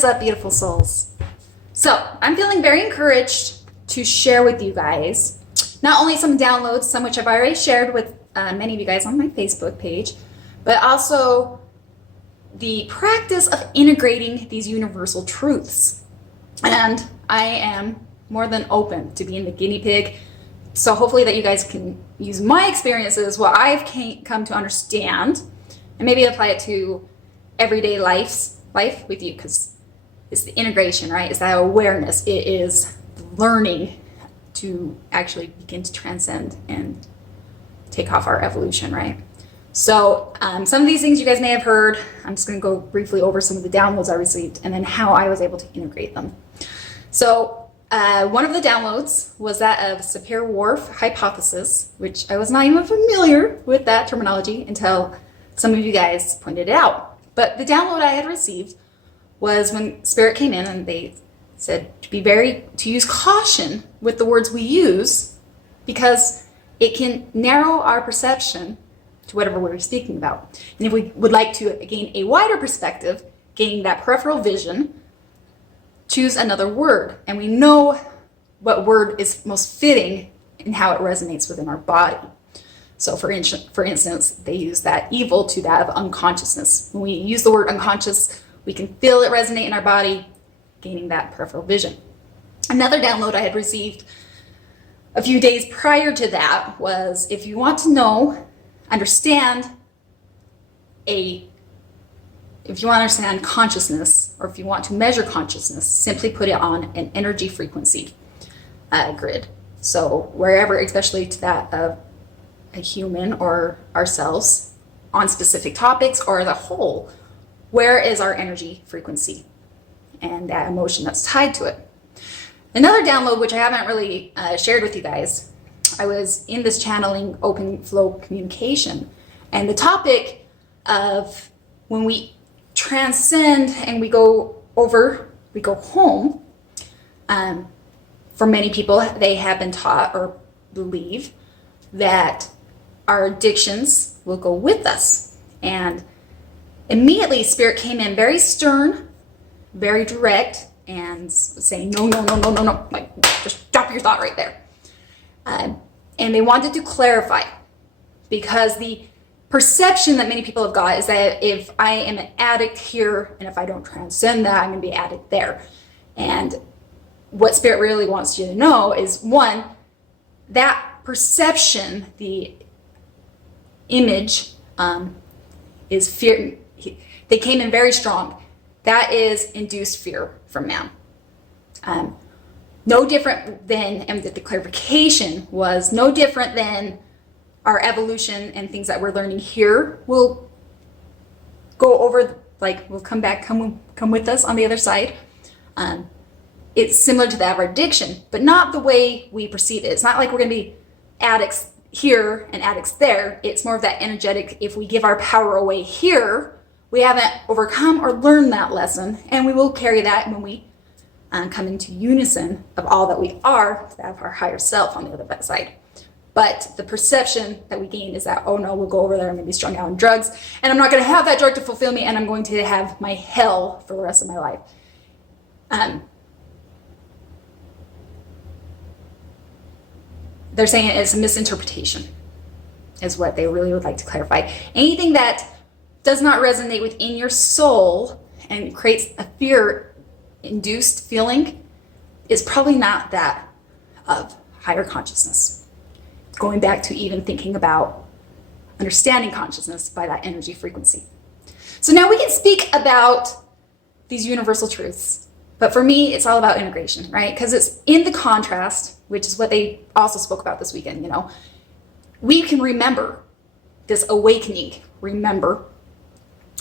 is up, beautiful souls? So I'm feeling very encouraged to share with you guys not only some downloads, some which I've already shared with many of you guys on my Facebook page, but also the practice of integrating these universal truths. And I am more than open to being the guinea pig. So hopefully that you guys can use my experiences, what I've come to understand, and maybe apply it to everyday life with you, because it's the integration, right? It's that awareness. It is the learning to actually begin to transcend and take off our evolution, right? So some of these things you guys may have heard. I'm just going to go briefly over some of the downloads I received and then how I was able to integrate them. So one of the downloads was that of Sapir-Whorf hypothesis, which I was not even familiar with that terminology until some of you guys pointed it out. But the download I had received was when Spirit came in and they said to use caution with the words we use, because it can narrow our perception to whatever we're speaking about. And if we would like to gain a wider perspective, gain that peripheral vision, choose another word. And we know what word is most fitting and how it resonates within our body. So for instance, they use that evil to that of unconsciousness. When we use the word unconscious, we can feel it resonate in our body, gaining that peripheral vision. Another download I had received a few days prior to that was, if you want to understand consciousness, or if you want to measure consciousness, simply put it on an energy frequency grid. So wherever, especially to that of a human or ourselves, on specific topics or the whole, where is our energy frequency and that emotion that's tied to it. Another download, which I haven't really shared with you guys, I was in this channeling open flow communication, and the topic of when we transcend and we go home, for many people, they have been taught or believe that our addictions will go with us. And immediately Spirit came in very stern, very direct, and saying, no, like, just stop your thought right there. And they wanted to clarify, because the perception that many people have got is that if I am an addict here, and if I don't transcend that, I'm going to be an addict there. And what Spirit really wants you to know is, one, that perception, the image, is fear. They came in very strong. That is induced fear from man. No different than, and the clarification was no different than our evolution and things that we're learning here will go over, like, will come back, come with us on the other side. It's similar to that of our addiction, but not the way we perceive it. It's not like we're going to be addicts here and addicts there. It's more of that energetic, if we give our power away here, we haven't overcome or learned that lesson, and we will carry that when we come into unison of all that we are, that of our higher self on the other side. But the perception that we gain is that, oh no, we'll go over there and maybe strung out on drugs, and I'm not going to have that drug to fulfill me, and I'm going to have my hell for the rest of my life. They're saying it's a misinterpretation, is what they really would like to clarify. Anything that does not resonate within your soul and creates a fear-induced feeling is probably not that of higher consciousness. Going back to even thinking about understanding consciousness by that energy frequency. So now we can speak about these universal truths. But for me, it's all about integration, right? Because it's in the contrast, which is what they also spoke about this weekend, We can remember this awakening,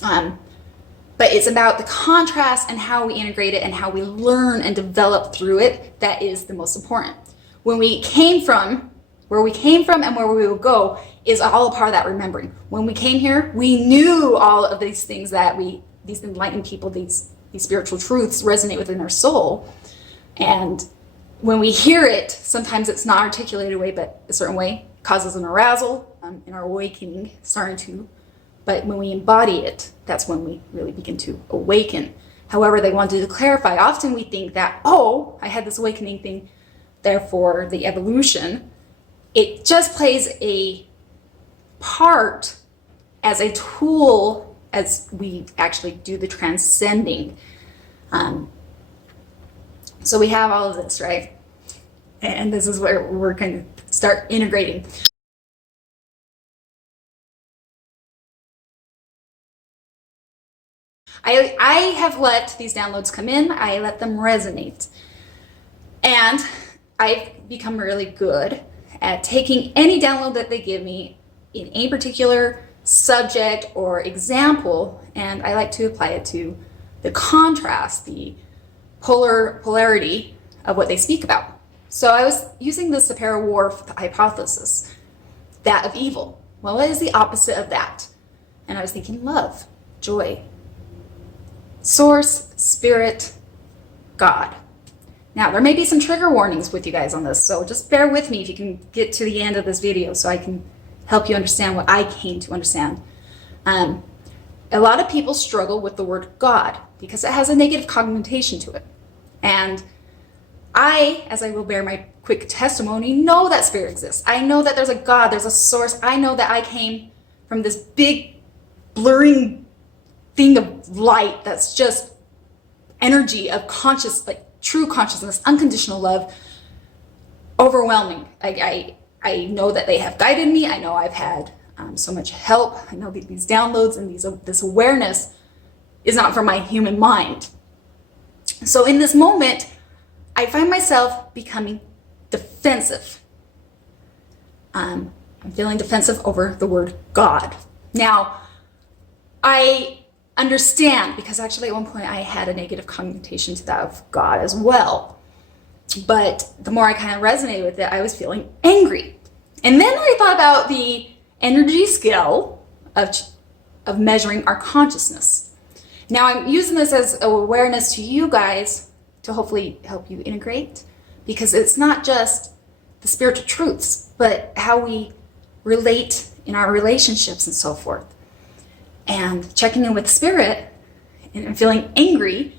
but it's about the contrast and how we integrate it and how we learn and develop through it that is the most important. When we came from, where we came from and where we will go is all a part of that remembering. When we came here, we knew all of these things that these enlightened people, these spiritual truths resonate within our soul. And when we hear it, sometimes it's not articulated away, but a certain way causes an arousal in our awakening, starting to. But when we embody it, that's when we really begin to awaken. however they wanted to clarify. Often we think that, oh, I had this awakening thing, therefore the evolution. It just plays a part as a tool as we actually do the transcending. So we have all of this, right? And this is where we're going to start integrating. I have let these downloads come in. I let them resonate. And I've become really good at taking any download that they give me in a particular subject or example, and I like to apply it to the contrast, the polarity of what they speak about. So I was using the Sapir-Whorf hypothesis, that of evil. Well, what is the opposite of that? And I was thinking love, joy, source, spirit, God. Now, there may be some trigger warnings with you guys on this, so just bear with me if you can get to the end of this video so I can help you understand what I came to understand. A lot of people struggle with the word God because it has a negative connotation to it. And I, as I will bear my quick testimony, know that spirit exists. I know that there's a God, there's a source. I know that I came from this big, blurring thing of light that's just energy of conscious, like true consciousness, unconditional love, overwhelming. I know that they have guided me. I know I've had so much help. I know these downloads and this awareness is not from my human mind. So in this moment, I find myself becoming defensive. I'm feeling defensive over the word God. Now, I understand, because actually at one point I had a negative connotation to that of God as well. But the more I kind of resonated with it, I was feeling angry. And then I thought about the energy scale of measuring our consciousness. Now I'm using this as awareness to you guys to hopefully help you integrate, because it's not just the spiritual truths, but how we relate in our relationships and so forth. And checking in with spirit and feeling angry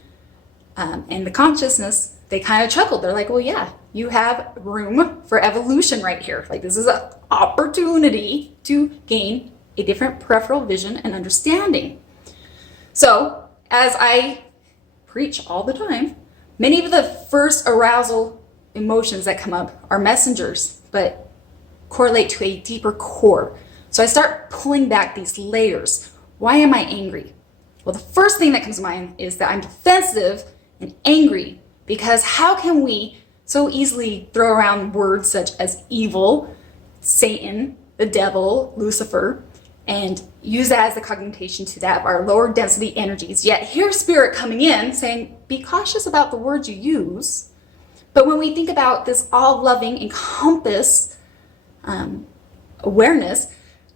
and the consciousness, they kind of chuckled. They're like, well, yeah, you have room for evolution right here. Like, this is an opportunity to gain a different peripheral vision and understanding. So, as I preach all the time, many of the first arousal emotions that come up are messengers, but correlate to a deeper core. So I start pulling back these layers. Why am I angry? Well, the first thing that comes to mind is that I'm defensive and angry, because how can we so easily throw around words such as evil, Satan, the devil, Lucifer, and use that as the connotation to that of our lower density energies. Yet here's spirit coming in saying, be cautious about the words you use. But when we think about this all-loving encompass awareness,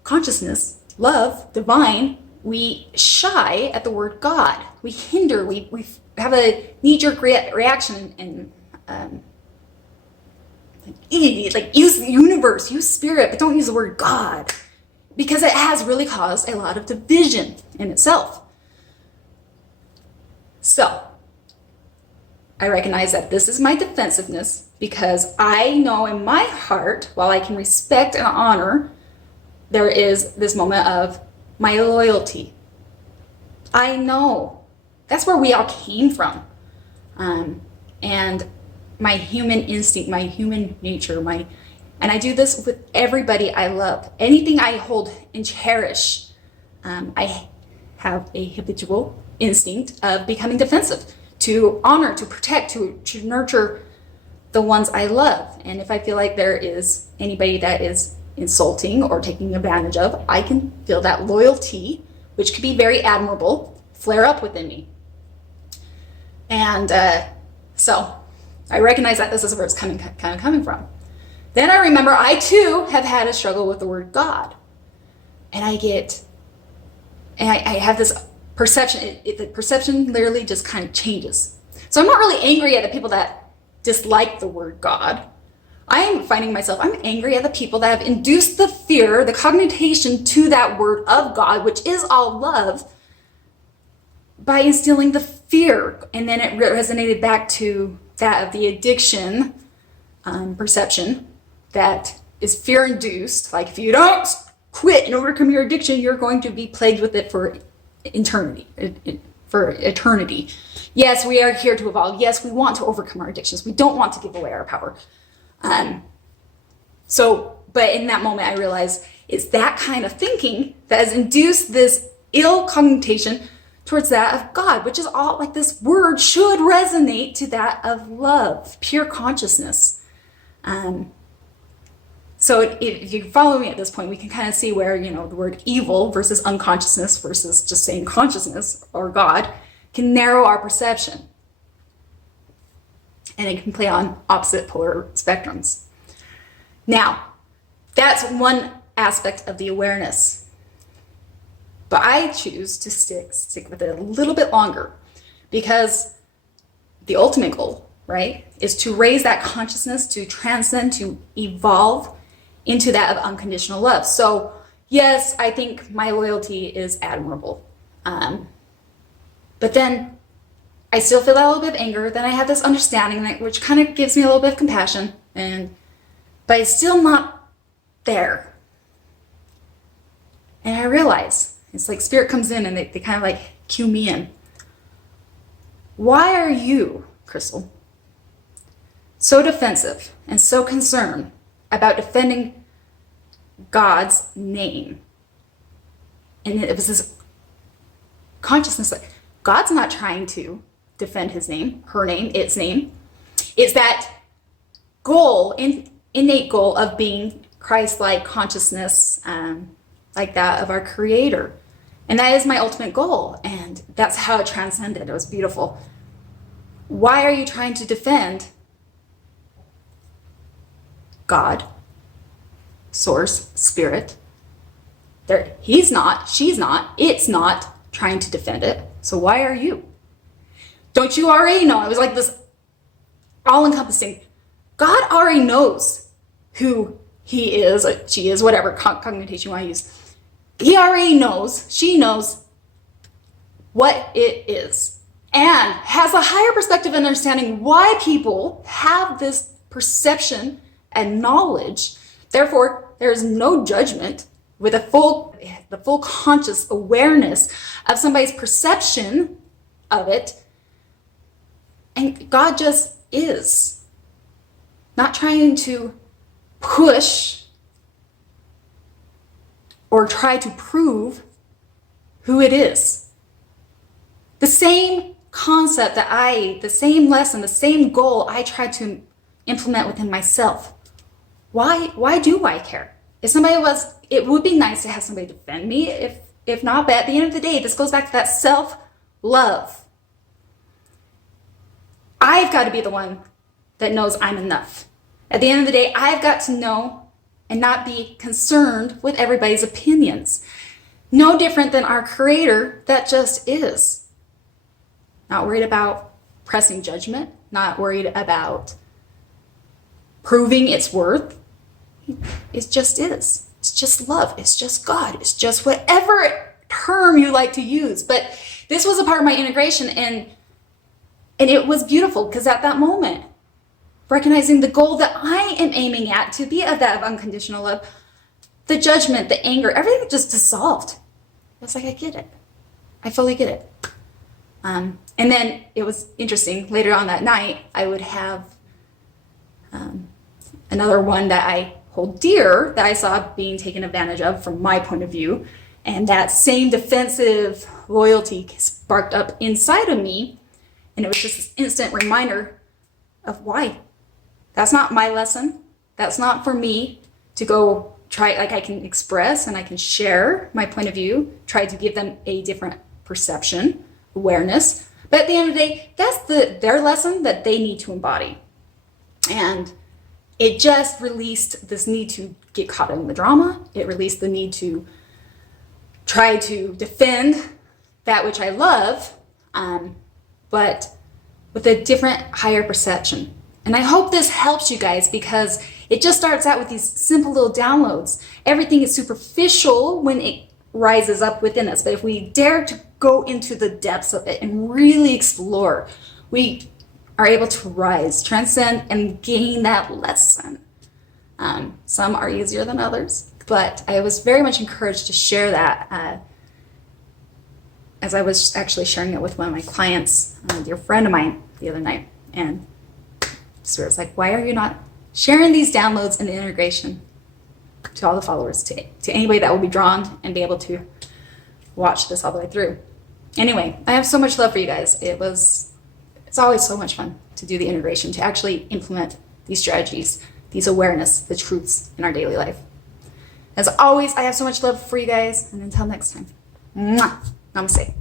consciousness, love, divine, we shy at the word God. We hinder, we have a knee-jerk reaction and like use the universe, use spirit, but don't use the word God, because it has really caused a lot of division in itself. So I recognize that this is my defensiveness, because I know in my heart, while I can respect and honor, there is this moment of my loyalty. I know that's where we all came from. And my human instinct, my human nature, and I do this with everybody I love. Anything I hold and cherish, I have a habitual instinct of becoming defensive, to honor, to protect, to nurture the ones I love. And if I feel like there is anybody that is insulting or taking advantage of, I can feel that loyalty, which could be very admirable, flare up within me. And so I recognize that this is where it's kind of coming from. Then I remember I too have had a struggle with the word God. And I have this perception, the perception literally just kind of changes. So I'm not really angry at the people that dislike the word God. I'm finding myself, I'm angry at the people that have induced the fear, the connotation to that word of God, which is all love, by instilling the fear. And then it resonated back to that of the addiction perception that is fear induced. Like if you don't quit and overcome your addiction, you're going to be plagued with it for eternity. Yes, we are here to evolve. Yes, we want to overcome our addictions. We don't want to give away our power. But in that moment, I realized it's that kind of thinking that has induced this ill connotation towards that of God, which is all like this word should resonate to that of love, pure consciousness. So if you follow me at this point, we can kind of see where, the word evil versus unconsciousness versus just saying consciousness or God can narrow our perception. And it can play on opposite polar spectrums. Now, that's one aspect of the awareness. But I choose to stick with it a little bit longer because the ultimate goal, right, is to raise that consciousness, to transcend, to evolve into that of unconditional love. So yes, I think my loyalty is admirable. But then I still feel that little bit of anger. Then I have this understanding, which kind of gives me a little bit of compassion, but it's still not there. And I realize, it's like spirit comes in and they kind of like cue me in. Why are you, Crystal, so defensive and so concerned about defending God's name? And it was this consciousness like, God's not trying to defend his name, her name, its name. It's that goal, innate goal of being Christ-like consciousness, like that of our Creator. And that is my ultimate goal. And that's how it transcended. It was beautiful. Why are you trying to defend God, source, spirit? He's not, she's not, it's not trying to defend it. So why are you? Don't you already know? It was like this all-encompassing. God already knows who he is, she is, whatever connotation you want to use. He already knows, she knows what it is, and has a higher perspective and understanding why people have this perception and knowledge. Therefore, there is no judgment with the full conscious awareness of somebody's perception of it. And God just is. Not trying to push or try to prove who it is. The same concept the same lesson, the same goal I try to implement within myself. Why do I care? If somebody it would be nice to have somebody defend me. If not, but at the end of the day, this goes back to that self-love. I've got to be the one that knows I'm enough. At the end of the day, I've got to know and not be concerned with everybody's opinions. No different than our Creator that just is. Not worried about pressing judgment, not worried about proving its worth. It just is. It's just love. It's just God. It's just whatever term you like to use. But this was a part of my integration, and it was beautiful because at that moment, recognizing the goal that I am aiming at to be of that of unconditional love, the judgment, the anger, everything just dissolved. I was like, I get it. I fully get it. And then it was interesting. Later on that night, I would have another one that I hold dear that I saw being taken advantage of from my point of view. And that same defensive loyalty sparked up inside of me. And it was just this instant reminder of why. That's not my lesson. That's not for me to go try, like I can express and I can share my point of view, try to give them a different perception, awareness. But at the end of the day, that's their lesson that they need to embody. And it just released this need to get caught in the drama. It released the need to try to defend that which I love, but with a different, higher perception. And I hope this helps you guys because it just starts out with these simple little downloads. Everything is superficial when it rises up within us. But if we dare to go into the depths of it and really explore, we are able to rise, transcend, and gain that lesson. Some are easier than others, but I was very much encouraged to share that as I was actually sharing it with one of my clients, a dear friend of mine, the other night. And Spirit was like, why are you not sharing these downloads and the integration to all the followers, to anybody that will be drawn and be able to watch this all the way through? Anyway, I have so much love for you guys. It's always so much fun to do the integration, to actually implement these strategies, these awareness, the truths in our daily life. As always, I have so much love for you guys, and until next time, mwah, namaste.